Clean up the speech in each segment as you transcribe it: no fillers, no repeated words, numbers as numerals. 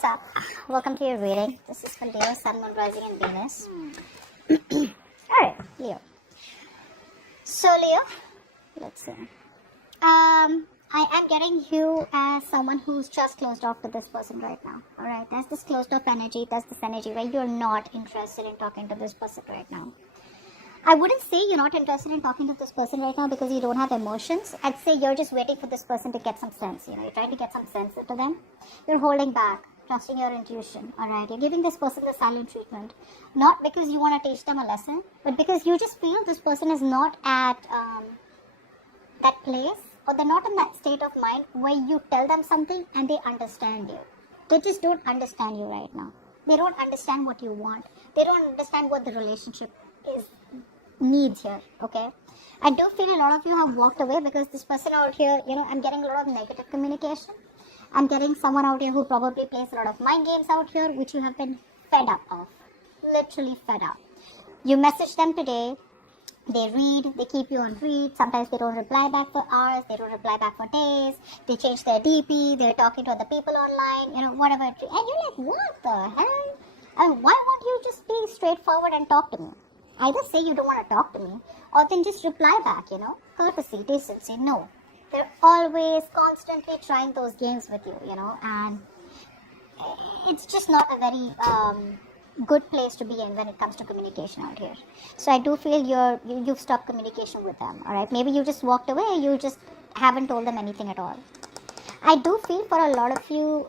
what's up? Welcome to your reading. This is for Leo, Sun, Moon, Rising, and Venus. Alright, Leo. So, Leo, let's see. I am getting you as someone who's just closed off with this person right now. Alright, there's this closed off energy, there's this energy where you're not interested in talking to this person right now. I wouldn't say you're not interested in talking to this person right now because you don't have emotions. I'd say you're just waiting for this person to get some sense. You're trying to get some sense into them. You're holding back, trusting your intuition. Alright, you're giving this person the silent treatment. Not because you want to teach them a lesson, but because you just feel this person is not at that place, or they're not in that state of mind where you tell them something and they understand you. They just don't understand you right now. They don't understand what you want. They don't understand what the relationship needs here, okay? I do feel a lot of you have walked away because this person out here, I'm getting a lot of negative communication. I'm getting someone out here who probably plays a lot of mind games out here, which you have been fed up of. Literally fed up. You message them today, they read, they keep you on read. Sometimes they don't reply back for hours, they don't reply back for days. They change their DP, they're talking to other people online, whatever. And you're like, what the hell? I mean, why won't you just be straightforward and talk to me? Either say you don't want to talk to me, or then just reply back, courtesy, decency. No, they're always constantly trying those games with you, and it's just not a very good place to be in when it comes to communication out here. So I do feel you've stopped communication with them, alright? Maybe you just walked away, you just haven't told them anything at all. I do feel for a lot of you,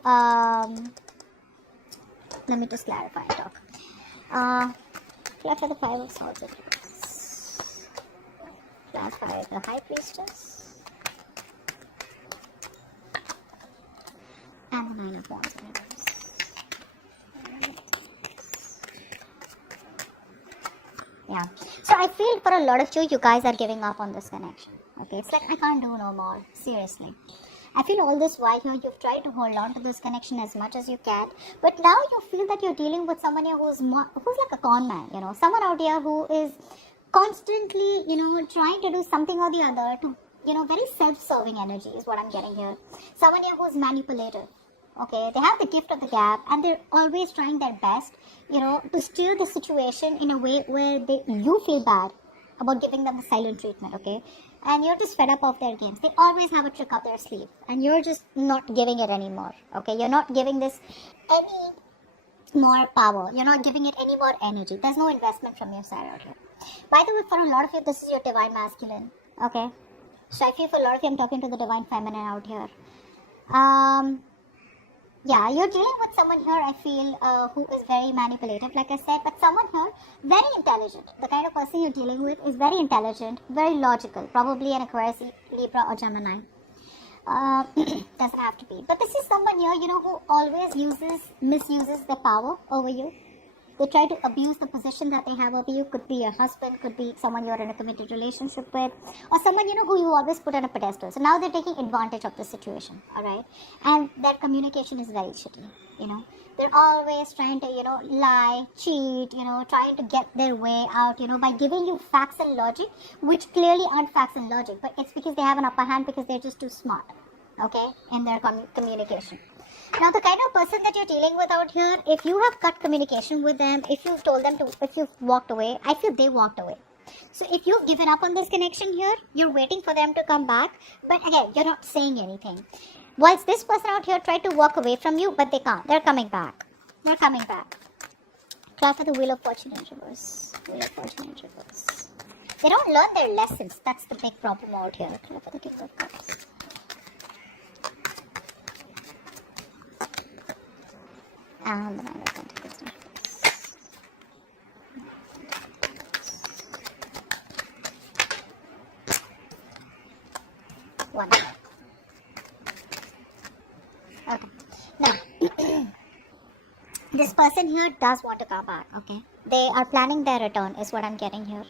let me just clarify and talk. Flash for the Five of Swords. Flash for the High Priestess. And the Nine of Wands. Yeah. So I feel for a lot of you guys are giving up on this connection. Okay. It's like, I can't do no more. Seriously. I feel all this while here you've tried to hold on to this connection as much as you can, but now you feel that you're dealing with someone here who's like a con man, someone out here who is constantly, trying to do something or the other to, very self-serving energy is what I'm getting here. Someone here who's manipulative, okay? They have the gift of the gab and they're always trying their best, to steer the situation in a way where you feel bad about giving them the silent treatment, okay? And you're just fed up of their games. They always have a trick up their sleeve and you're just not giving it anymore, okay? You're not giving this any more power. You're not giving it any more energy. There's no investment from your side out here. By the way, for a lot of you, this is your divine masculine, okay? So I feel for a lot of you, I'm talking to the divine feminine out here. Yeah, you're dealing with someone here, I feel, who is very manipulative, like I said, but someone here, very intelligent. The kind of person you're dealing with is very intelligent, very logical, probably an Aquarius, Libra, or Gemini. Doesn't have to be. But this is someone here, who always misuses their power over you. They try to abuse the position that they have over you. Could be your husband, could be someone you're in a committed relationship with, or someone, who you always put on a pedestal. So now they're taking advantage of the situation, alright? And their communication is very shitty, They're always trying to, lie, cheat, trying to get their way out, by giving you facts and logic, which clearly aren't facts and logic, but it's because they have an upper hand because they're just too smart, okay, in their communication. Now, the kind of person that you're dealing with out here, if you have cut communication with them, if you've told them to, if you've walked away, I feel they walked away. So if you've given up on this connection here, you're waiting for them to come back, but again, you're not saying anything. Whilst this person out here tried to walk away from you, but they can't. They're coming back. They're coming back. Cloud for the Wheel of Fortune in reverse. Wheel of Fortune in reverse. They don't learn their lessons. That's the big problem out here. Cloud for the King of Cups. And the Nine of Pentacles in reverse. One. Okay. Now, this person here does want to come back, okay? They are planning their return is what I'm getting here.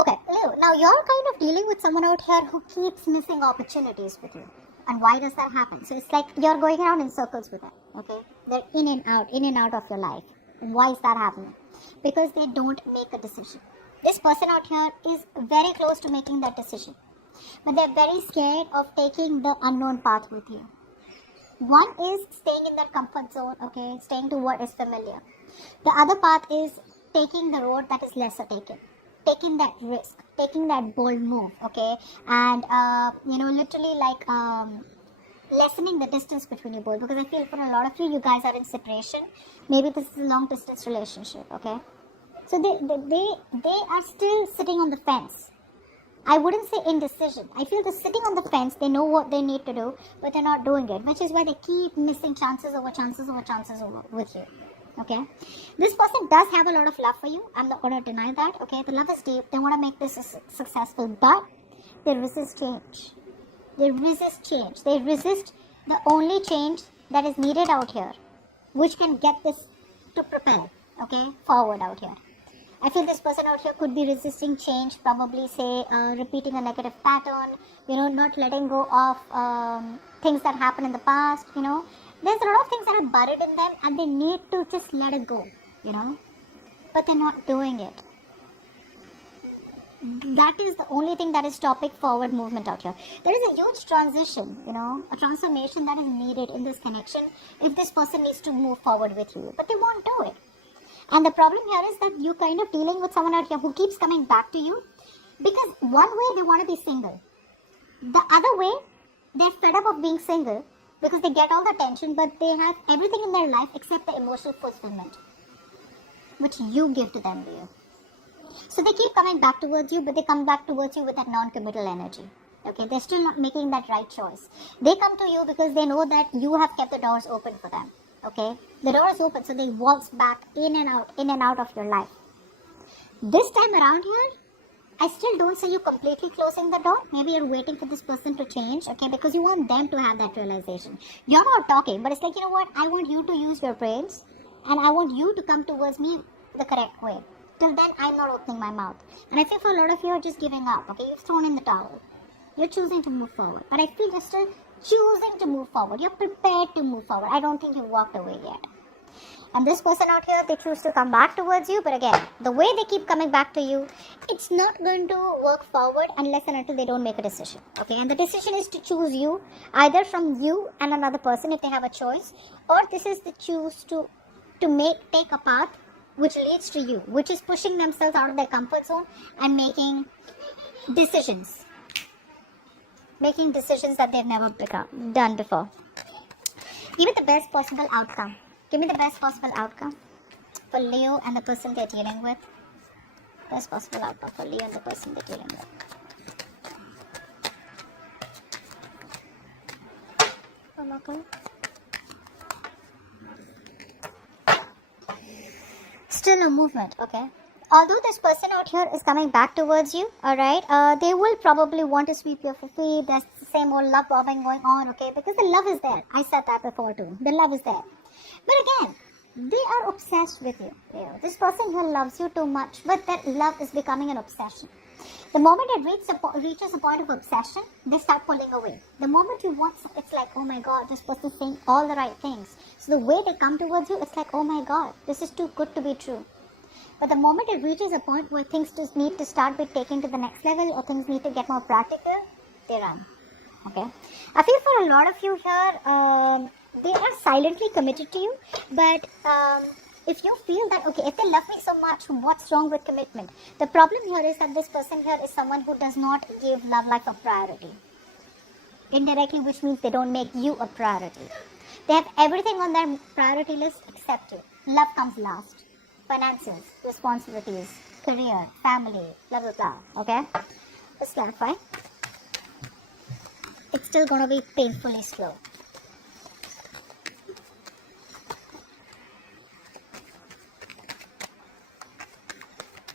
Okay, Leo, now you're kind of dealing with someone out here who keeps missing opportunities with you. And why does that happen? So it's like you're going around in circles with them, okay? They're in and out of your life. Why is that happening? Because they don't make a decision. This person out here is very close to making that decision. But they're very scared of taking the unknown path with you. One is staying in their comfort zone, okay, staying to what is familiar. The other path is taking the road that is lesser taken, taking that risk, taking that bold move, okay, and literally like lessening the distance between you both, because I feel for a lot of you guys are in separation. Maybe this is a long distance relationship, okay. So they are still sitting on the fence. I wouldn't say indecision. I feel they're sitting on the fence. They know what they need to do, but they're not doing it, which is why they keep missing chances over chances over chances over with you. Okay, this person does have a lot of love for you. I'm not going to deny that. Okay, the love is deep. They want to make this successful, but they resist change. They resist change. They resist the only change that is needed out here, which can get this to propel, okay, forward out here. I feel this person out here could be resisting change, probably say repeating a negative pattern, not letting go of things that happened in the past, There's a lot of things that are buried in them and they need to just let it go, But they're not doing it. That is the only thing that is stopping forward movement out here. There is a huge transition, a transformation that is needed in this connection if this person needs to move forward with you, but they won't do it. And the problem here is that you're kind of dealing with someone out here who keeps coming back to you because one way they want to be single. The other way, they're fed up of being single because they get all the attention, but they have everything in their life except the emotional fulfillment, which you give to them, dear. So they keep coming back towards you, but they come back towards you with that non-committal energy. Okay, they're still not making that right choice. They come to you because they know that you have kept the doors open for them. Okay, the door is open, so they waltz back in and out of your life. This time around here, I still don't see you completely closing the door. Maybe you're waiting for this person to change, okay, because you want them to have that realization. You're not talking, but it's like, you know what, I want you to use your brains and I want you to come towards me the correct way. Till then, I'm not opening my mouth. And I feel for a lot of you are just giving up, okay, you've thrown in the towel. You're choosing to move forward, but I feel you're still choosing to move forward. You're prepared to move forward. I don't think you've walked away yet. And this person out here, they choose to come back towards you, but again, the way they keep coming back to you, it's not going to work forward unless and until they don't make a decision. Okay, and the decision is to choose you, either from you and another person if they have a choice, or this is the choose to take a path which leads to you, which is pushing themselves out of their comfort zone and making decisions that they've never done before. Give it the best possible outcome. Give me the best possible outcome for Leo and the person they're dealing with. Best possible outcome for Leo and the person they're dealing with. Still no movement, okay? Although this person out here is coming back towards you, alright, they will probably want to sweep your feet. There's the same old love bombing going on, okay? Because the love is there. I said that before too. The love is there. But again, they are obsessed with you. This person here loves you too much, but that love is becoming an obsession. The moment it reaches a point of obsession, they start pulling away. The moment you want, it's like, oh my God, this person is saying all the right things. So the way they come towards you, it's like, oh my God, this is too good to be true. But the moment it reaches a point where things just need to start be taken to the next level or things need to get more practical, they run. Okay. I feel for a lot of you here, they are silently committed to you, but if you feel that, okay, if they love me so much, what's wrong with commitment? The problem here is that this person here is someone who does not give love life a priority. Indirectly, which means they don't make you a priority. They have everything on their priority list except you. Love comes last. Finances, responsibilities, career, family, blah, blah, blah. Okay? Let's clarify. It's still going to be painfully slow.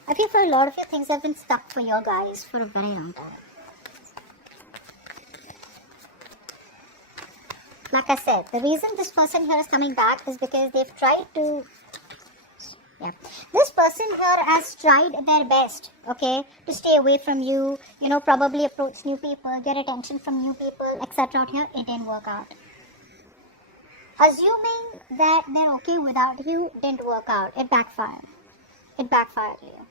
I feel for a lot of you, things have been stuck for your guys for a very long time. Like I said, the reason this person here is coming back is because they've tried to... This person here has tried their best, okay, to stay away from you, probably approach new people, get attention from new people, etc. out here. It didn't work out. Assuming that they're okay without you didn't work out. It backfired. It backfired you.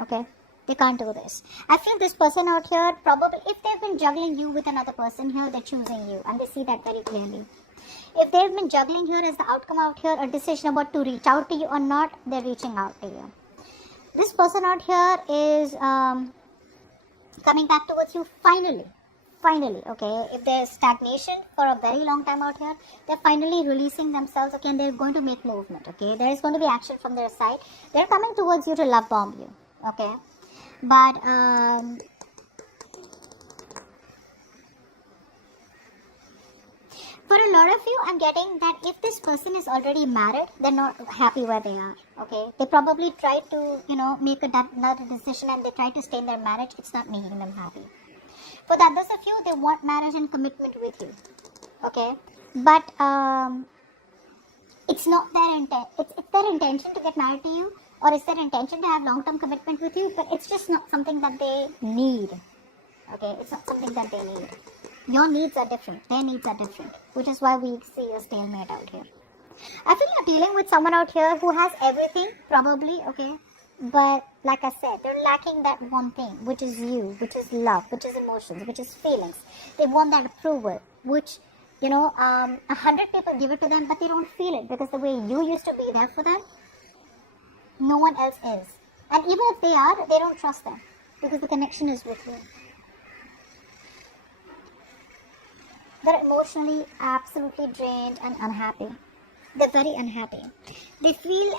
Okay, they can't do this. I feel this person out here, probably if they've been juggling you with another person here, they're choosing you, and they see that very clearly. If they've been juggling here as the outcome out here, a decision about to reach out to you or not, they're reaching out to you. This person out here is coming back towards you finally, okay. If there's stagnation for a very long time out here, they're finally releasing themselves, okay, and they're going to make movement, okay. There is going to be action from their side. They're coming towards you to love bomb you, okay. But for a lot of you, I'm getting that if this person is already married, they're not happy where they are, okay. They probably try to, make another decision, and they try to stay in their marriage. It's not making them happy. For the others of you, they want marriage and commitment with you, okay. But it's not their intent. It's their intention to get married to you, or it's their intention to have long-term commitment with you, but it's just not something that they need, okay. It's not something that they need. Your needs are different. Their needs are different, which is why we see a stalemate out here. I feel you're dealing with someone out here who has everything, probably, okay. But like I said, they're lacking that one thing, which is you, which is love, which is emotions, which is feelings. They want that approval, which, 100 people give it to them, but they don't feel it, because the way you used to be there for them, no one else is. And even if they are, they don't trust them, because the connection is with you. They're emotionally absolutely drained and unhappy. They're very unhappy. They feel,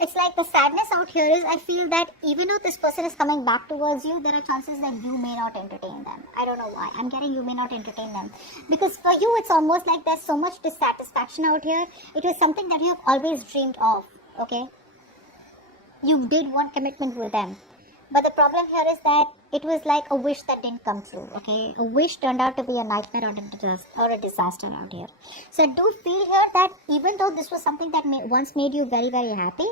it's like the sadness out here is, I feel that even though this person is coming back towards you, there are chances that you may not entertain them. I don't know why. I'm getting you may not entertain them. Because for you, it's almost like there's so much dissatisfaction out here. It was something that you have always dreamed of, okay? You did want commitment with them. But the problem here is that it was like a wish that didn't come true, okay? A wish turned out to be a nightmare or a disaster out here. So I do feel here that even though this was something that once made you very, very happy,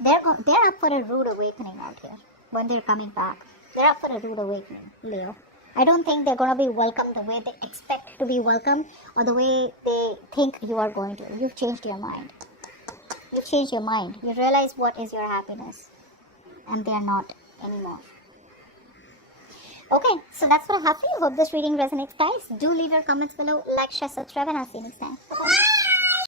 they're up for a rude awakening out here when they're coming back. They're up for a rude awakening, Leo. I don't think they're going to be welcomed the way they expect to be welcomed, or the way they think you are going to. You've changed your mind. You've changed your mind. You realize what is your happiness, and they're not anymore. Okay, so that's what I have for you. Hope this reading resonates, guys. Do leave your comments below, like, share, subscribe, and I'll see you next time. Bye-bye.